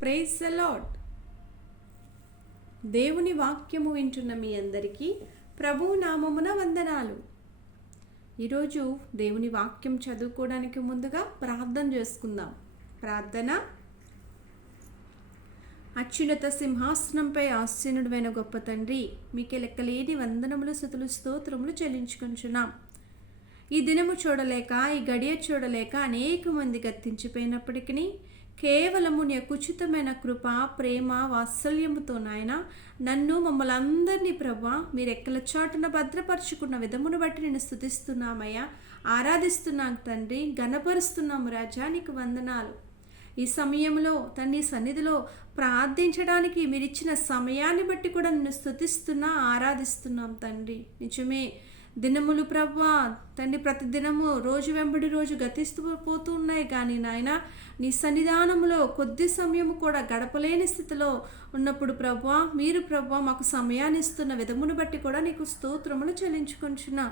Praise lord దేవుని వాక్యము వింటున్న మీ అందరికీ ప్రభు నామమున వందనాలు. ఈరోజు దేవుని వాక్యం చదువుకోవడానికి ముందుగా ప్రార్థన చేసుకుందాం. ప్రార్థన. అత్యున్నత సింహాసనంపై ఆసీనుడమైన గొప్ప తండ్రి మీకే లెక్కలేని వందనములు శుతులు స్తోత్రములు చెల్లించుకుంటున్నాం ఈ దినము చూడలేక ఈ గడియ చూడలేక అనేక మంది గతించిపోయినప్పటికీ కేవలము నీ కుచితమైన కృప ప్రేమ వాత్సల్యముతో నాయన నన్ను మమ్మల్ని అందరినీ ప్రభా మీరు ఎక్కల చాటున భద్రపరుచుకున్న విధమును బట్టి నేను స్థుతిస్తున్నామయ్యా ఆరాధిస్తున్నాం తండ్రి గణపరుస్తున్నాము రాజా నీకు వందనాలు. ఈ సమయంలో తండ్రి సన్నిధిలో ప్రార్థించడానికి మీరిచ్చిన సమయాన్ని బట్టి కూడా నిన్ను స్థుతిస్తున్నా ఆరాధిస్తున్నాం తండ్రి. నిజమే దినములు ప్రభా తండ్రి ప్రతి దినము రోజు వెంబడి రోజు గతిస్తూ పోతూ ఉన్నాయి కానీ నాయన నీ సన్నిధానములో కొద్ది సమయము కూడా గడపలేని స్థితిలో ఉన్నప్పుడు ప్రభా మీరు ప్రభా మాకు సమయాన్ని ఇస్తున్న విధమును బట్టి కూడా నీకు స్తోత్రములు చెల్లించుకుంటున్నా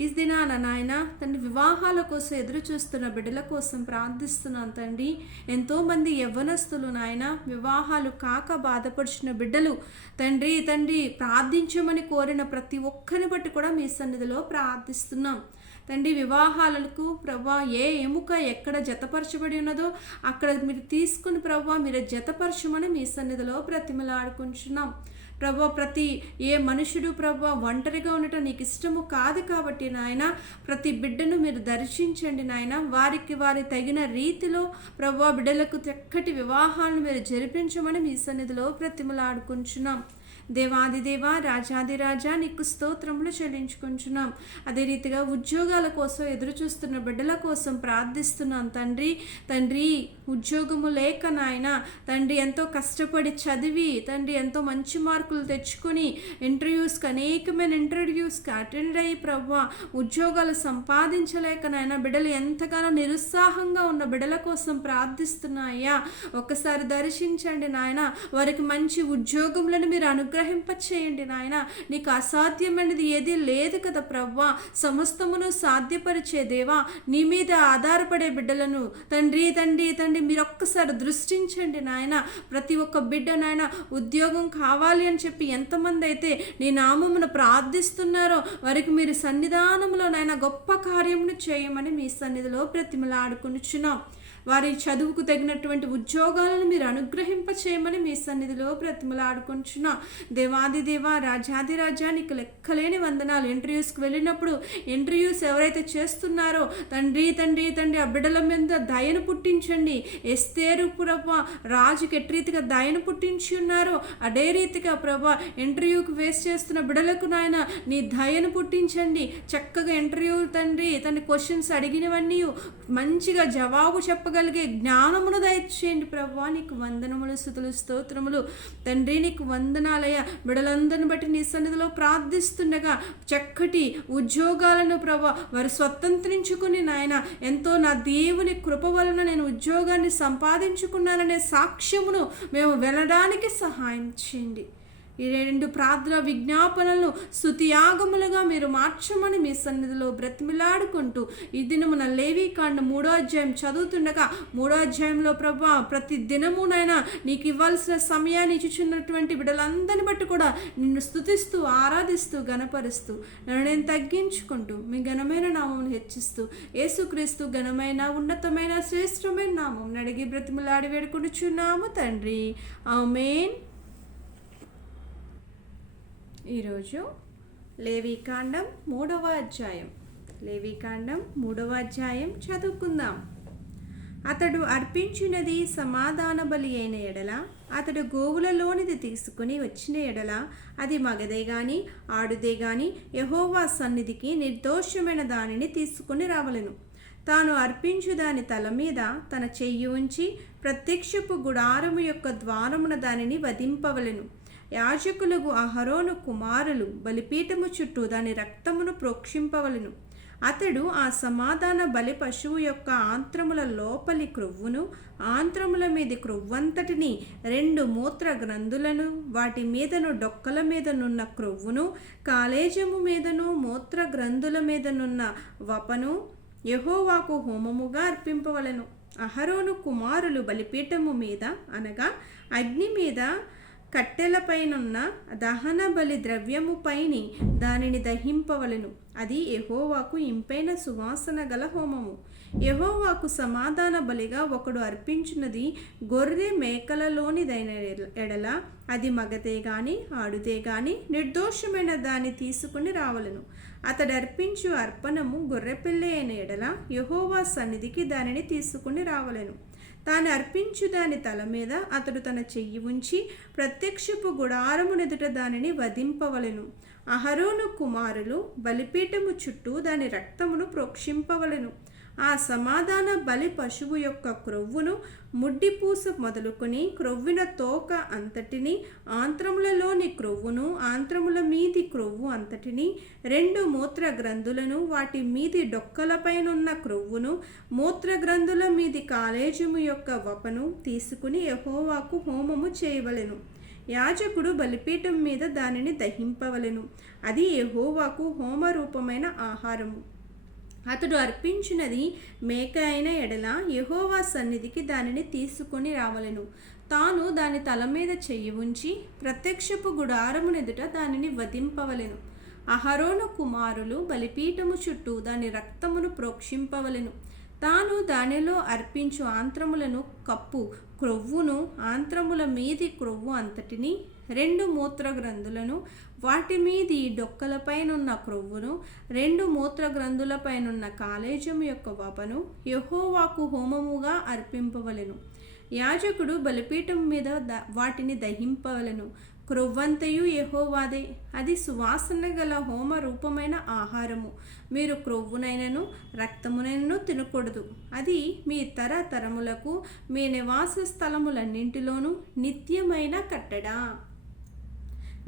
ఈ దినాన నాయన తండ్రి వివాహాల కోసం ఎదురు చూస్తున్న బిడ్డల కోసం ప్రార్థిస్తున్నాను తండ్రి. ఎంతోమంది యవ్వనస్తులు నాయన వివాహాలు కాక బాధపడుచున్న బిడ్డలు తండ్రి తండ్రి ప్రార్థించమని కోరిన ప్రతి ఒక్కరిని బట్టి కూడా మీ సన్నిధిలో ప్రార్థిస్తున్నాం. తండ్రి వివాహాలకు ప్రభా ఏ ఎముక ఎక్కడ జతపరచబడి ఉన్నదో అక్కడ మీరు తీసుకుని ప్రభా మీరు జతపరచమని మీ సన్నిధిలో ప్రతిమలాడుకుంటున్నాం. ప్రభా ప్రతి ఏ మనుషుడు ప్రభా ఒంటరిగా ఉండటం నీకు ఇష్టము కాదు కాబట్టి నాయన ప్రతి బిడ్డను మీరు దర్శించండి నాయన. వారికి వారి తగిన రీతిలో ప్రభా బిడ్డలకు చక్కటి వివాహాలను మీరు జరిపించమని మీ సన్నిధిలో ప్రతిమలాడుకుంటున్నాం దేవాది దేవ రాజాది రాజా నీకు స్తోత్రములు చెల్లించుకుంటున్నాం. అదే రీతిగా ఉద్యోగాల కోసం ఎదురు చూస్తున్న బిడ్డల కోసం ప్రార్థిస్తున్నాం తండ్రి. తండ్రి ఉద్యోగము లేక నాయన తండ్రి ఎంతో కష్టపడి చదివి తండ్రి ఎంతో మంచి మార్కులు తెచ్చుకొని ఇంటర్వ్యూస్కి అనేకమైన ఇంటర్వ్యూస్కి అటెండ్ అయ్యి ప్రవ్వ ఉద్యోగాలు సంపాదించలేక నాయన బిడ్డలు ఎంతగానో నిరుత్సాహంగా ఉన్న బిడ్డల కోసం ప్రార్థిస్తున్నాయ్యా. ఒకసారి దర్శించండి నాయన వారికి మంచి ఉద్యోగములను మీరు అను అనుగ్రహింపచేయండి నాయన. నీకు అసాధ్యమైనది ఏది లేదు కదా ప్రవ్వా. సమస్తమును సాధ్యపరిచే దేవా నీ మీద ఆధారపడే బిడ్డలను. తండ్రి తండ్రి తండ్రి మీరు ఒక్కసారి దృష్టించండి నాయన. ప్రతి ఒక్క బిడ్డ నాయన ఉద్యోగం కావాలి అని చెప్పి ఎంతమంది అయితే నీ నామమును ప్రార్థిస్తున్నారో వారికి మీరు సన్నిధానంలో నాయన గొప్ప కార్యమును చేయమని మీ సన్నిధిలో ప్రతిమలాడుకునిచున్నాం. వారి చదువుకు తగినటువంటి ఉద్యోగాలను మీరు అనుగ్రహింప చేయమని మీ సన్నిధిలో ప్రతిమలాడుకుంటున్నా దేవాది దేవ రాజాది రాజా నీకు లెక్కలేని వందనాలు. ఇంటర్వ్యూస్కి వెళ్ళినప్పుడు ఇంటర్వ్యూస్ ఎవరైతే చేస్తున్నారో తండ్రి తండ్రి తండ్రి ఆ బిడ్డల మీద దయను పుట్టించండి. ఎస్తేరు ప్రభా రాజుకి ఎట్రీతిగా దయను పుట్టించి ఉన్నారో అదే రీతిగా ప్రభా ఇంటర్వ్యూకి వేస్ట్ చేస్తున్న బిడలకు నాయన నీ దయను పుట్టించండి. చక్కగా ఇంటర్వ్యూ తండ్రి తన క్వశ్చన్స్ అడిగినవన్నీ మంచిగా జవాబు చెప్ప చెప్పగలిగే జ్ఞానమును దయచేయండి ప్రభా. నీకు వందనములు స్థుతులు స్తోత్రములు. తండ్రి నీకు వందనాలయ బిడలందరిని బట్టి నీ సన్నిధిలో ప్రార్థిస్తుండగా చక్కటి ఉద్యోగాలను ప్రభా వారు స్వతంత్రించుకుని నాయన ఎంతో నా దేవుని కృప వలన నేను ఉద్యోగాన్ని సంపాదించుకున్నాననే సాక్ష్యమును మేము వెళ్ళడానికి సహాయం చేయండి. ఈ రెండు ప్రార్థన విజ్ఞాపనలను స్థుతియాగములుగా మీరు మార్చమని మీ సన్నిధిలో బ్రతిమిలాడుకుంటూ ఈ దినమున లేవీకాండ మూడో అధ్యాయం చదువుతుండగా మూడో అధ్యాయంలో ప్రభా ప్రతి దినమునైనా నీకు ఇవ్వాల్సిన సమయాన్ని ఇచ్చుచున్నటువంటి బిడ్డలందరిని బట్టి కూడా నిన్ను స్థుతిస్తూ ఆరాధిస్తూ గనపరుస్తూ నన్ను నేను తగ్గించుకుంటూ మీ ఘనమైన నామం హెచ్చిస్తూ యేసుక్రీస్తు ఘనమైన ఉన్నతమైన శ్రేష్టమైన నామం అడిగి బ్రతిమలాడి వేడుకొనుచున్నాము తండ్రి. ఆమెన్. ఈరోజు లేవీకాండం మూడవ అధ్యాయం. లేవీకాండం మూడవ అధ్యాయం చదువుకుందాం. అతడు అర్పించినది సమాధాన బలి అయిన ఎడల అతడు గోవులలోనిది తీసుకుని వచ్చిన ఎడల అది మగదే గాని ఆడుదే గాని యహోవా సన్నిధికి నిర్దోషమైన దానిని తీసుకుని రావలను. తాను అర్పించు దాని తల మీద తన చెయ్యి ఉంచి ప్రత్యక్షపు గుడారము యొక్క ద్వారమున దానిని వధింపవలెను. యాజకులకు అహరోను కుమారులు బలిపీఠము చుట్టూ దాని రక్తమును ప్రోక్షింపవలను. అతడు ఆ సమాధాన బలి పశువు యొక్క ఆంత్రముల లోపలి క్రొవ్వును ఆంత్రముల మీది క్రొవ్వంతటిని రెండు మూత్ర గ్రంథులను వాటి మీదను డొక్కల మీదనున్న క్రొవ్వును కాలేజము మీదను మూత్ర గ్రంథుల మీదనున్న వపను యహోవాకు హోమముగా అర్పింపవలెను. అహరోను కుమారులు బలిపీఠము మీద అనగా అగ్ని మీద కట్టెలపైనున్న దహన బలి ద్రవ్యము పైని దానిని దహింపవలెను. అది యహోవాకు ఇంపైన సువాసన గల హోమము. యహోవాకు సమాధాన బలిగా ఒకడు అర్పించినది గొర్రె మేకలలోనిదైన ఎడల అది మగతే గాని ఆడుతే గాని నిర్దోషమైన దాన్ని తీసుకుని రావలను. అతడు అర్పించు అర్పణము గొర్రెపిల్ల అయిన ఎడల యహోవా సన్నిధికి దానిని తీసుకుని రావలను. తాను అర్పించు దాని తల మీద అతడు తన చెయ్యి ఉంచి ప్రత్యక్షపు గుడారమునెదుట దానిని వధింపవలెను. అహరోను కుమారులు బలిపీఠము చుట్టూ దాని రక్తమును ప్రోక్షింపవలెను. ఆ సమాధాన బలి పశువు యొక్క క్రొవ్వును ముడ్డిపూస మొదలుకొని క్రొవ్విన తోక అంతటిని ఆంత్రములలోని క్రొవ్వును ఆంత్రముల మీది క్రొవ్వు అంతటిని రెండు మూత్ర గ్రంథులను వాటి మీది డొక్కలపైనున్న క్రొవ్వును మూత్ర గ్రంథుల మీది కాలేజము యొక్క వపను తీసుకుని యహోవాకు హోమము చేయవలెను. యాజకుడు బలిపీఠం మీద దానిని దహింపవలెను. అది యహోవాకు హోమరూపమైన ఆహారము. అతడు అర్పించినది మేక అయిన ఎడల యహోవా సన్నిధికి దానిని తీసుకొని రావలెను. తాను దాని తల మీద చెయ్యి ఉంచి ప్రత్యక్షపు గుడారమునెదుట దానిని వధింపవలెను. అహరోను కుమారులు బలిపీఠము చుట్టూ దాని రక్తమును ప్రోక్షింపవలెను. తాను దానిలో అర్పించు ఆంత్రములను కప్పు క్రొవ్వును ఆంత్రముల మీది క్రొవ్వు అంతటిని రెండు మూత్ర గ్రంథులను వాటి మీది డొక్కలపైనున్న క్రొవ్వును రెండు మూత్ర గ్రంథులపైనున్న కాలేజం యొక్క వపను యహోవాకు హోమముగా అర్పింపవలెను. యాజకుడు బలిపీఠం మీద ద వాటిని దహింపవలెను. క్రొవ్వంతయు యహోవాదే. అది సువాసన గల హోమ రూపమైన ఆహారము. మీరు క్రొవ్వునైనను రక్తమునైనను తినకూడదు. అది మీ తరతరములకు మీ నివాస స్థలములన్నింటిలోనూ నిత్యమైన కట్టడా.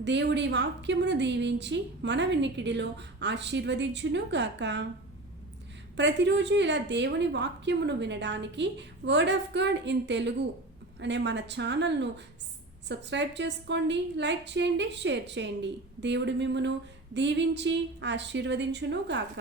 దేవుడి వాక్యమును దీవించి మన వినికిడిలో ఆశీర్వదించును గాక. ప్రతిరోజు ఇలా దేవుని వాక్యమును వినడానికి word of God in Telugu అనే మన ఛానల్ను సబ్స్క్రైబ్ చేసుకోండి లైక్ చేయండి షేర్ చేయండి. దేవుడు మిమ్మును దీవించి ఆశీర్వదించును గాక.